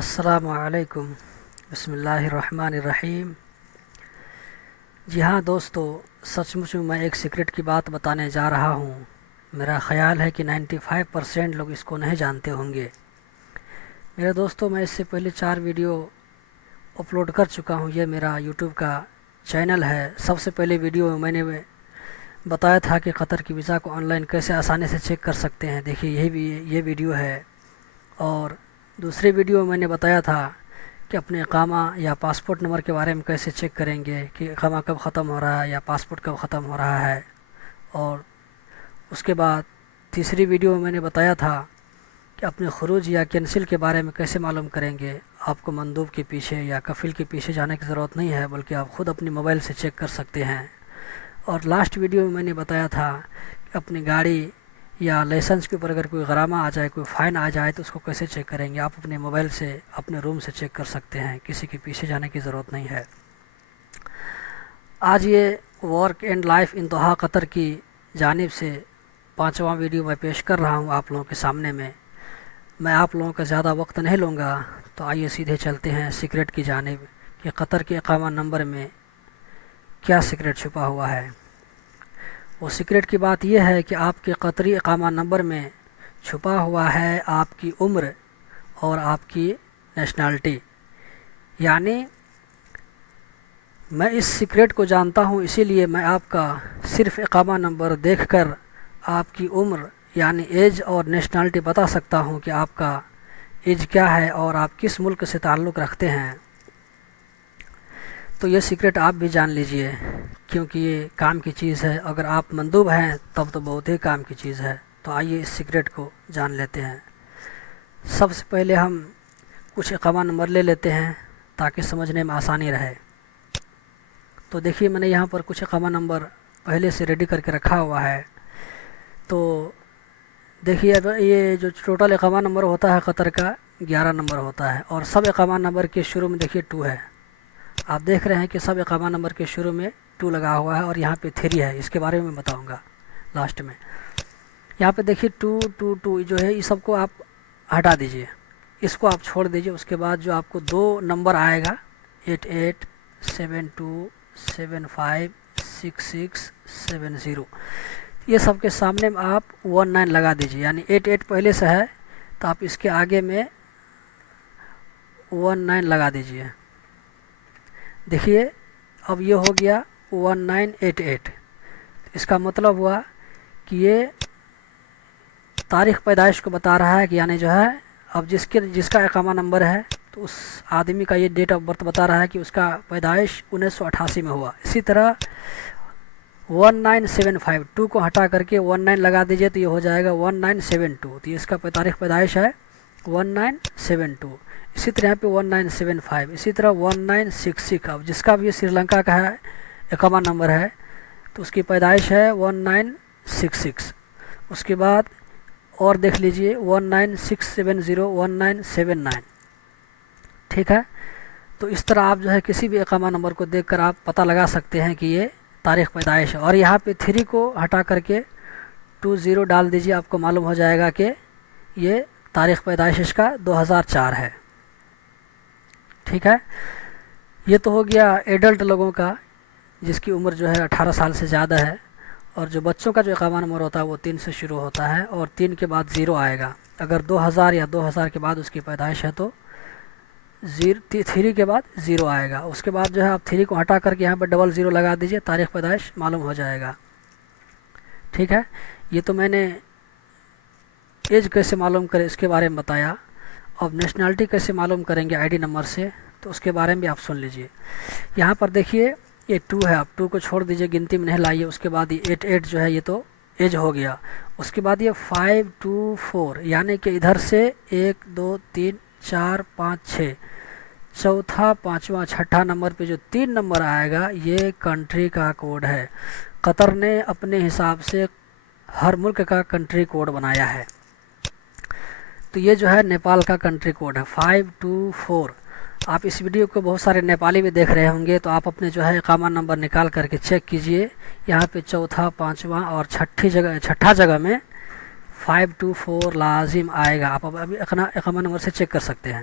السلام علیکم۔ بسم اللہ الرحمن الرحیم۔ جی ہاں دوستو، سچ مچ میں ایک سیکرٹ کی بات بتانے جا رہا ہوں۔ میرا خیال ہے کہ 95% لوگ اس کو نہیں جانتے ہوں گے۔ میرے دوستو، میں اس سے پہلے 4 ویڈیو اپلوڈ کر چکا ہوں۔ یہ میرا یوٹیوب کا چینل ہے۔ سب سے پہلے ویڈیو میں نے بتایا تھا کہ قطر کی ویزا کو آن لائن کیسے آسانی سے چیک کر سکتے ہیں۔ دیکھیے یہ ویڈیو ہے۔ اور دوسری ویڈیو میں نے بتایا تھا کہ اپنے اقامہ یا پاسپورٹ نمبر کے بارے میں کیسے چیک کریں گے کہ اقامہ کب ختم ہو رہا ہے یا پاسپورٹ کب ختم ہو رہا ہے۔ اور اس کے بعد تیسری ویڈیو میں نے بتایا تھا کہ اپنے خروج یا کینسل کے بارے میں کیسے معلوم کریں گے۔ آپ کو مندوب کے پیچھے یا کفیل کے پیچھے جانے کی ضرورت نہیں ہے، بلکہ آپ خود اپنی موبائل سے چیک کر سکتے ہیں۔ اور لاسٹ ویڈیو میں نے بتایا تھا کہ اپنی گاڑی یا لائسنس کے اوپر اگر کوئی غرامہ آ جائے، کوئی فائن آ جائے تو اس کو کیسے چیک کریں گے۔ آپ اپنے موبائل سے اپنے روم سے چیک کر سکتے ہیں، کسی کے پیچھے جانے کی ضرورت نہیں ہے۔ آج یہ ورک اینڈ لائف انتہا قطر کی جانب سے 5واں ویڈیو میں پیش کر رہا ہوں آپ لوگوں کے سامنے میں۔ میں آپ لوگوں کا زیادہ وقت نہیں لوں گا، تو آئیے سیدھے چلتے ہیں سیکرٹ کی جانب کہ قطر کے اقامہ نمبر میں کیا سیکرٹ چھپا ہوا ہے۔ وہ سیکرٹ کی بات یہ ہے کہ آپ کے قطری اقامہ نمبر میں چھپا ہوا ہے آپ کی عمر اور آپ کی نیشنلٹی۔ یعنی میں اس سیکرٹ کو جانتا ہوں، اسی لیے میں آپ کا صرف اقامہ نمبر دیکھ کر آپ کی عمر یعنی ایج اور نیشنلٹی بتا سکتا ہوں کہ آپ کا ایج کیا ہے اور آپ کس ملک سے تعلق رکھتے ہیں۔ تو یہ سیکرٹ آپ بھی جان لیجئے، کیونکہ یہ کام کی چیز ہے۔ اگر آپ مندوب ہیں تب تو بہت ہی کام کی چیز ہے۔ تو آئیے اس سیکرٹ کو جان لیتے ہیں۔ سب سے پہلے ہم کچھ اقامہ نمبر لے لیتے ہیں تاکہ سمجھنے میں آسانی رہے۔ تو دیکھیے، میں نے یہاں پر کچھ اقامہ نمبر پہلے سے ریڈی کر کے رکھا ہوا ہے۔ تو دیکھیے، اب یہ جو ٹوٹل اقامہ نمبر ہوتا ہے قطر کا 11 نمبر ہوتا ہے، اور سب اقامہ نمبر کے شروع میں دیکھیے 2 ہے۔ آپ دیکھ رہے ہیں کہ سب اقامہ نمبر کے شروع میں 2 لگا ہوا ہے، اور یہاں پہ 3 ہے۔ اس کے بارے میں بتاؤں گا لاسٹ میں۔ یہاں پہ دیکھیے 2 2 2 جو ہے، یہ سب کو آپ ہٹا دیجئے، اس کو آپ چھوڑ دیجئے۔ اس کے بعد جو آپ کو 2 نمبر آئے گا 88 72 75 66 70، یہ سب کے سامنے میں آپ 19 لگا دیجئے۔ یعنی 88 پہلے سے ہے تو آپ اس کے آگے میں 19 لگا دیجئے۔ دیکھیے، اب یہ ہو گیا 1988۔ اس کا مطلب ہوا کہ یہ تاریخ پیدائش کو بتا رہا ہے، کہ یعنی جو ہے اب جس کا اقامہ نمبر ہے تو اس آدمی کا یہ ڈیٹ آف برتھ بتا رہا ہے کہ اس کا پیدائش 1988 میں ہوا۔ اسی طرح 1975 2 کو ہٹا کر کے 19 لگا دیجئے تو یہ ہو جائے گا 1972۔ تو یہ اس کا تاریخ پیدائش ہے 1972۔ اسی طرح یہاں پہ 1975، اسی طرح 1966۔ اب جس کا بھی سری لنکا کا ہے اقامہ نمبر ہے تو اس کی پیدائش ہے 1966۔ اس کے بعد اور دیکھ لیجئے 19670 1979۔ ٹھیک ہے، تو اس طرح آپ جو ہے کسی بھی اقامہ نمبر کو دیکھ کر آپ پتہ لگا سکتے ہیں کہ یہ تاریخ پیدائش ہے۔ اور یہاں پہ 3 کو ہٹا کر کے 20 ڈال دیجئے، آپ کو معلوم ہو جائے گا کہ یہ تاریخ پیدائش اس کا 2004 ہے۔ ٹھیک ہے، یہ تو ہو گیا ایڈلٹ لوگوں کا، جس کی عمر جو ہے 18 سال سے زیادہ ہے۔ اور جو بچوں کا جو اقامہ نمبر ہوتا ہے وہ 3 سے شروع ہوتا ہے، اور 3 کے بعد 0 آئے گا۔ اگر 2000 یا 2000 کے بعد اس کی پیدائش ہے تو 3 کے بعد 0 آئے گا۔ اس کے بعد جو ہے آپ 3 کو ہٹا کر کے یہاں پہ 00 لگا دیجئے، تاریخ پیدائش معلوم ہو جائے گا۔ ٹھیک ہے، یہ تو میں نے ایج کیسے معلوم کرے اس کے بارے میں بتایا۔ اب نیشنلٹی کیسے معلوم کریں گے آئی ڈی نمبر سے، تو اس کے بارے میں بھی آپ سن لیجئے۔ یہاں پر دیکھیے یہ 2 ہے، آپ 2 کو چھوڑ دیجئے، گنتی میں نہیں لائیے۔ اس کے بعد یہ 88 جو ہے یہ تو ایج ہو گیا۔ اس کے بعد یہ 524، یعنی کہ ادھر سے 1 2 3 4 5 6، چوتھا پانچواں چھٹا نمبر پہ جو 3 نمبر آئے گا یہ کنٹری کا کوڈ ہے۔ قطر نے اپنے حساب سے ہر ملک کا کنٹری کوڈ بنایا ہے۔ تو یہ جو ہے نیپال کا کنٹری کوڈ ہے 524۔ آپ اس ویڈیو کو بہت سارے نیپالی بھی دیکھ رہے ہوں گے، تو آپ اپنے جو ہے اقامہ نمبر نکال کر کے چیک کیجئے۔ یہاں پہ چوتھا، پانچواں اور چھٹا جگہ میں 524 لازم آئے گا۔ آپ ابھی اقامہ نمبر سے چیک کر سکتے ہیں۔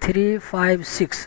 356,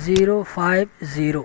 050।